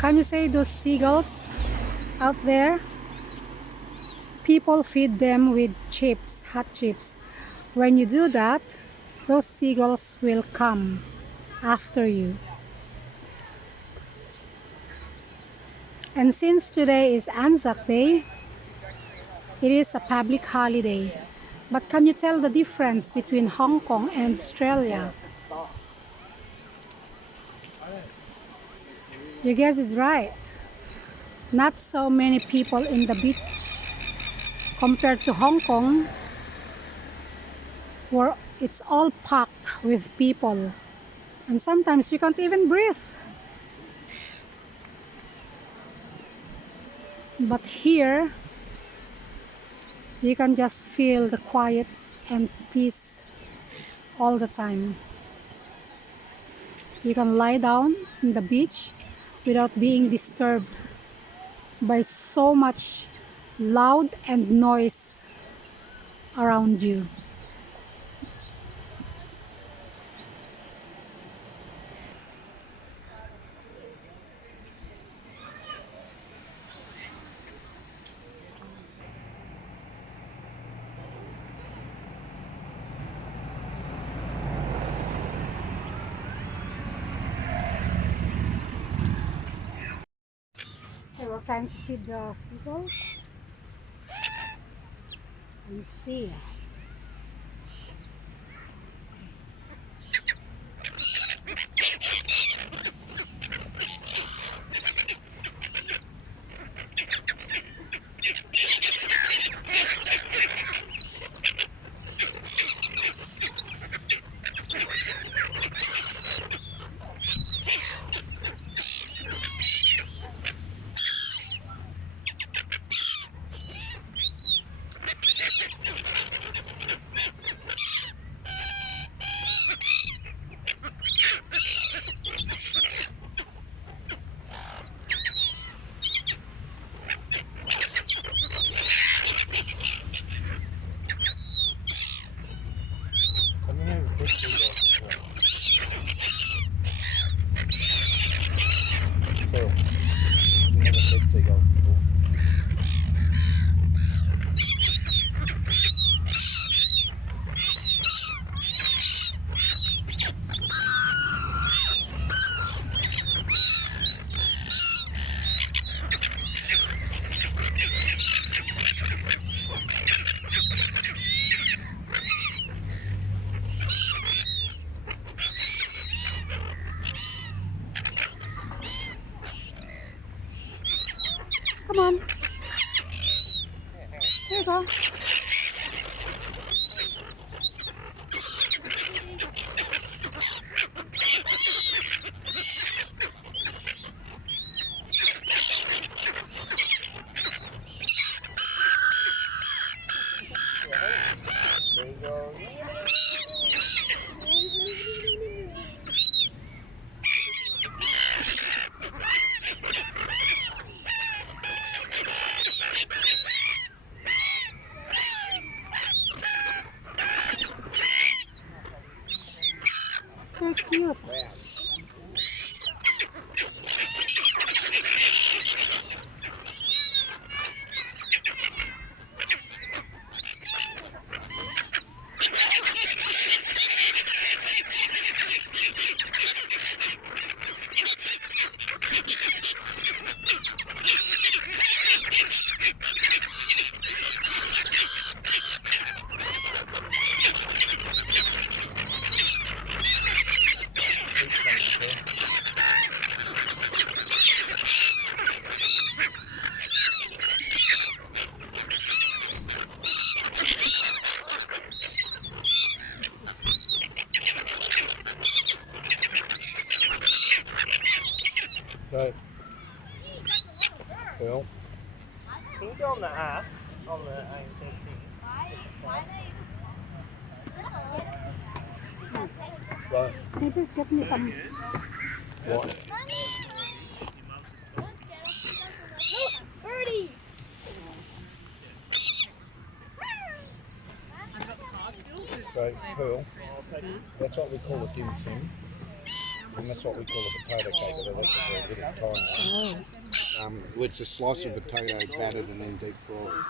Can you say those seagulls out there? People feed them with chips, hot chips. When you do that, those seagulls will come after you. And since today is Anzac Day, it is a public holiday. But can you tell the difference between Hong Kong and Australia? You guess it's right. Not so many people in the beach compared to Hong Kong, where it's all packed with people. And sometimes you can't even breathe. But here, you can just feel the quiet and peace all the time. You can lie down in the beach without being disturbed by so much loud and noise around you. Okay, we're trying to see the seagulls. And see. Come on. Here you go. There you go. They're cute. Right. Well, can you go on the app on the ANZ? Right. Can you please get me some? What? Birdies! Right, cool. That's what we call a dim sum. And that's what we call a potato cake, but that's a very little tiny. Oh. It's a slice of potato battered and then deep fried.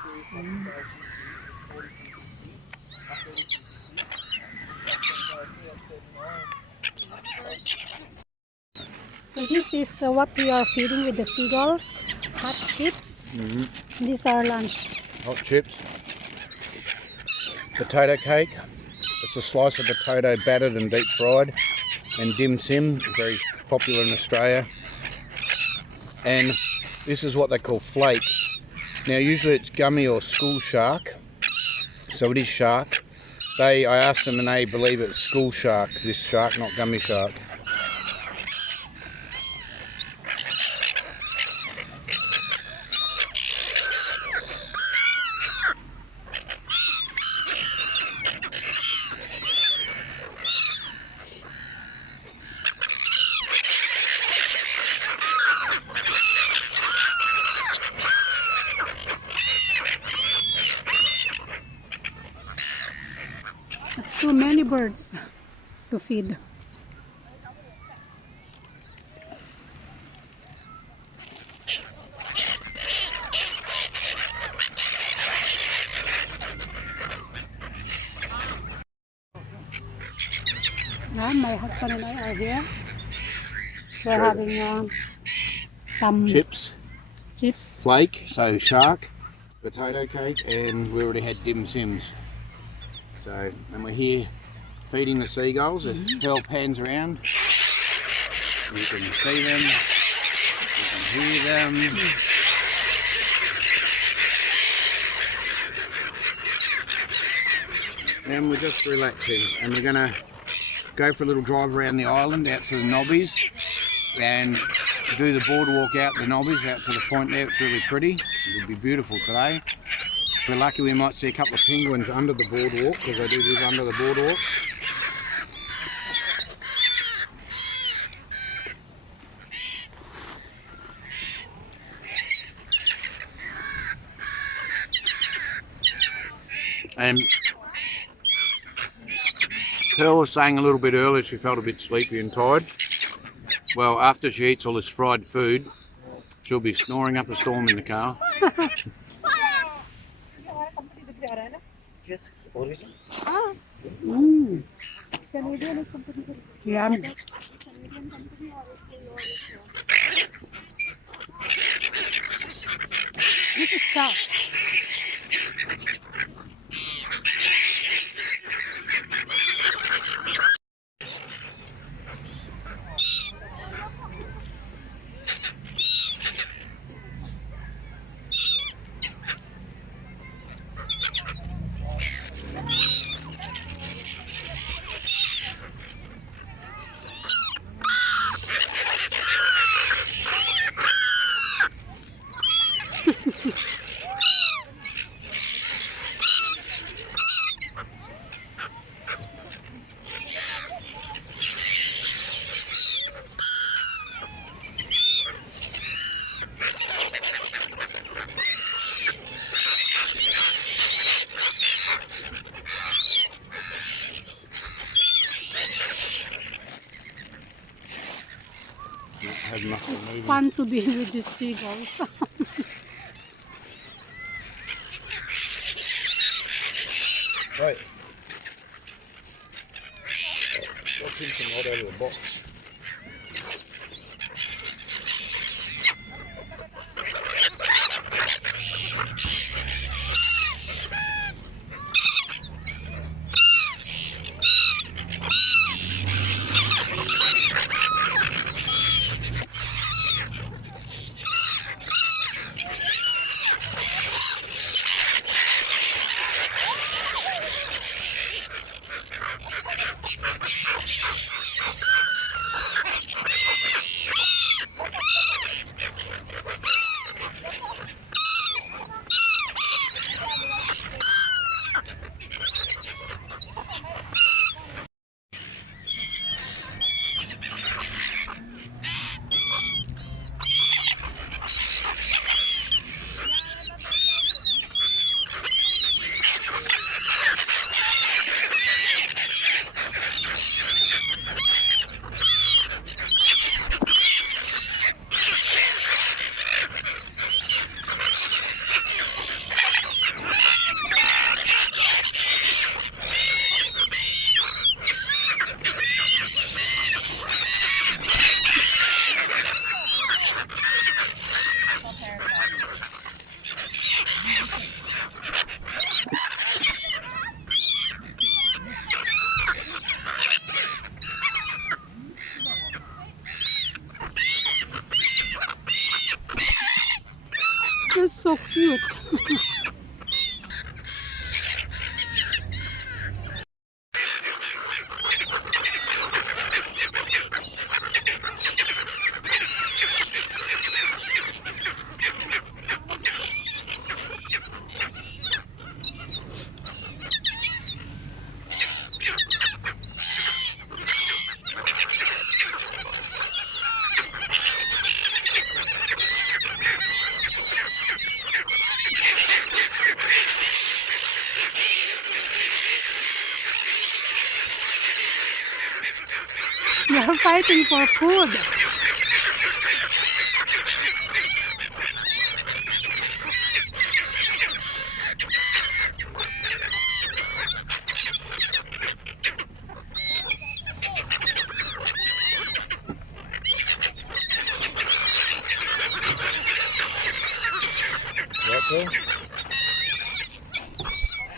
So this is what we are feeding with the seagulls. Hot chips. These are lunch. Hot chips. Potato cake. It's a slice of potato battered and deep fried. And dim sim, very popular in Australia. And this is what they call flake. Now usually it's gummy or school shark. So it is shark. I asked them and they believe it's school shark, this shark, not gummy shark. It's too many birds to feed. Now my husband and I are here. We're having some Chips, chips. flake, so shark, potato cake, and we already had dim sims. So, and we're here feeding the seagulls. As Pearl pans around, you can see them, you can hear them. And we're just relaxing, and we're gonna go for a little drive around the island out to the Knobbies and do the boardwalk out the Knobbies out to the point there. It's really pretty. It'll be beautiful today. If we're lucky, we might see a couple of penguins under the boardwalk because they do live under the boardwalk. And Pearl was saying a little bit earlier she felt a bit sleepy and tired. Well, after she eats all this fried food, she'll be snoring up a storm in the car. Mm. Yum. This is tough. Have nothing moving. Fun to be with the seagulls. Right. Got him some right out of the box. so cute. They are fighting for food. That's all.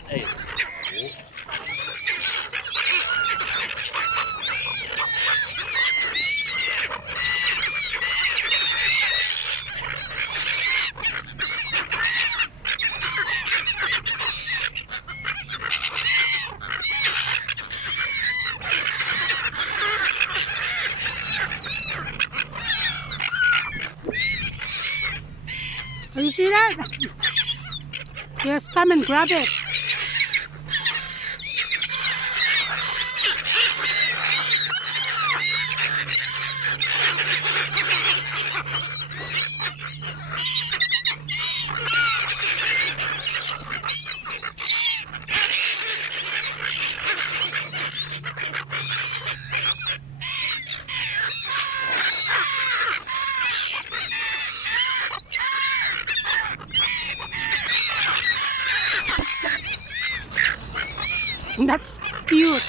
Hey. Oh, you see that? Yes, come and grab it. That's cute.